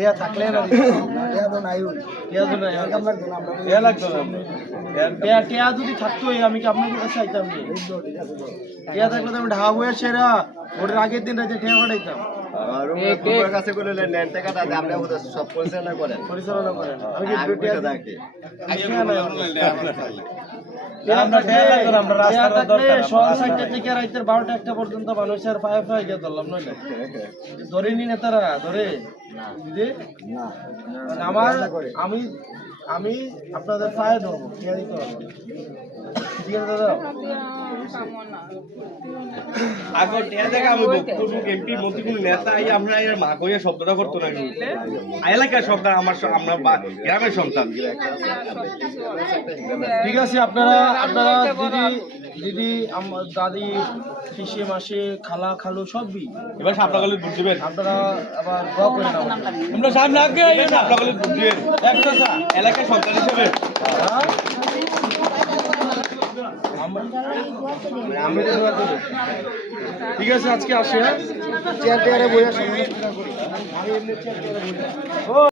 টিয়া থাকলে না টিয়া তো নাই টিয়া লাগতো না টিয়া যদি থাকতো আমি কি আপনার কাছে চাইতাম নি টিয়া থাকলে তো আমি ঢাকা বইয়ের সেরা ওটার আগের দিন রাতে টিয়া পাঠাইতাম কাছে করে নেন টাকাটা আপনি সব পরিচালনা করেন আমি কি টিয়া থাকি সকাল 7টা থেকে রাতের 12টা 1টা পর্যন্ত মানুষের পায়ে পায়ে গিয়ে ধরলাম নইলে ধরেনি নেতারা ধরে দিদি মানে আমার আমি আপনাদের পায়ে ধরবো টিয়া দিতে পারবো ঠিক আছে দাদা আগে টিয়া দেখে আমি বক্তব্য এমপি মন্ত্রী কোন নেতা আই আমরা এর মা কইয়া শব্দটা করতো না এলাকার সন্তান আমরা গ্রামের সন্তান ঠিক আছে আপনারা দিদি দাদি পিসে মাসে খালা খালু সবই এবার সাপলাগলে ভোট দিবেন আপনারা আবার দোয়া করে নাও আমরা সামনে আগে সাপলাগলে ভোট দিবেন একটা এলাকার সন্তান হিসেবে ঠিক আছে আজকে আসি হ্যাঁ চেয়ার টেয়ারে বইয়া সমালোচনা করি আমি এমনি চেয়ার টেয়ারে বই